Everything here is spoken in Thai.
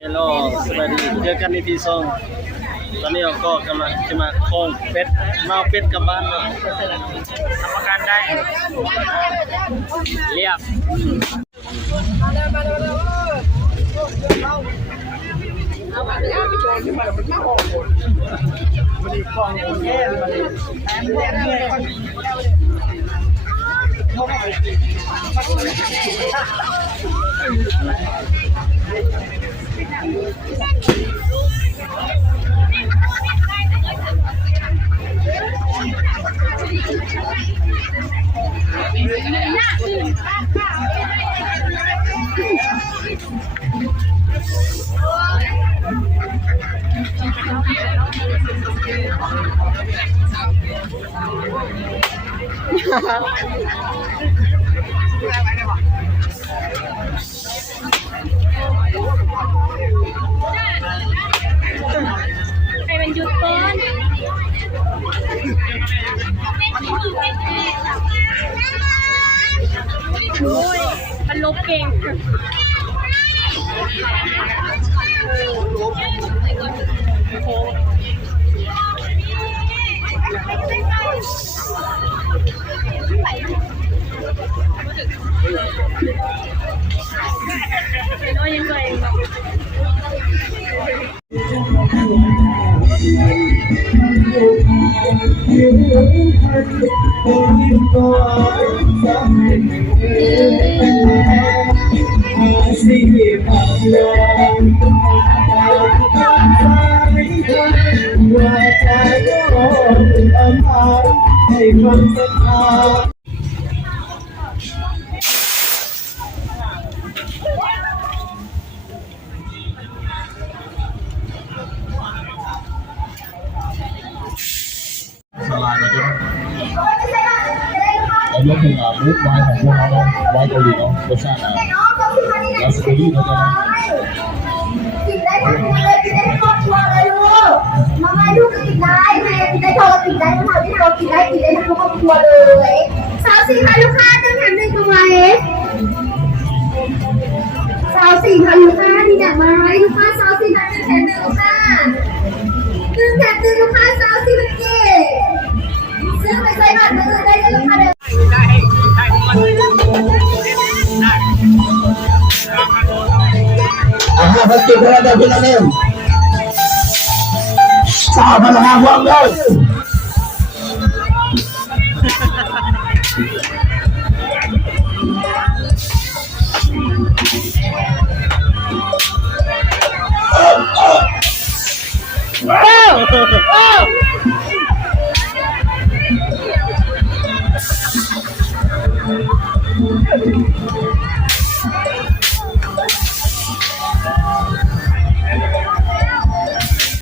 เฮลโลสวัสดีเจอกันในทีสองตอนนี้เราก็กำลังจะมาคลองเป็ดมาเอาเป็ดกลับบ้านเนาะทำประกันได้เรียบให้มันหยุดก่อนโอ้ยมันลบเก่งน้อยยังไงสลายมาด้วยเอายกขึ้นมาบุ๊กไวน์ของพวกเราไวน์เกาหลีเนาะรสชาติลาสเบอรี่เขาจะกินได้ทั้งคู่เลยกินได้ทั้งครอบครัวเลยลูกมาให้ลูกกินได้แม่กินได้พอเรากินได้ทั้งเราที่เรากินได้ทั้งครอบครัวเลยสาวสี่พันลูกค้าจะแถมหนึ่งตัวไหมสาวสี่พันลูกค้ามีดอกไม้ลูกค้าสาวสี่พันจะแถมหนึ่งลูกค้าหนึ่งแถมหนึ่งลูกค้าสาวสี่พันเก๋ซื้อไปใส่บัตรมือได้เลยลูกค้าเดิมAhora que para dar pela mesmo. Salva na água, gol.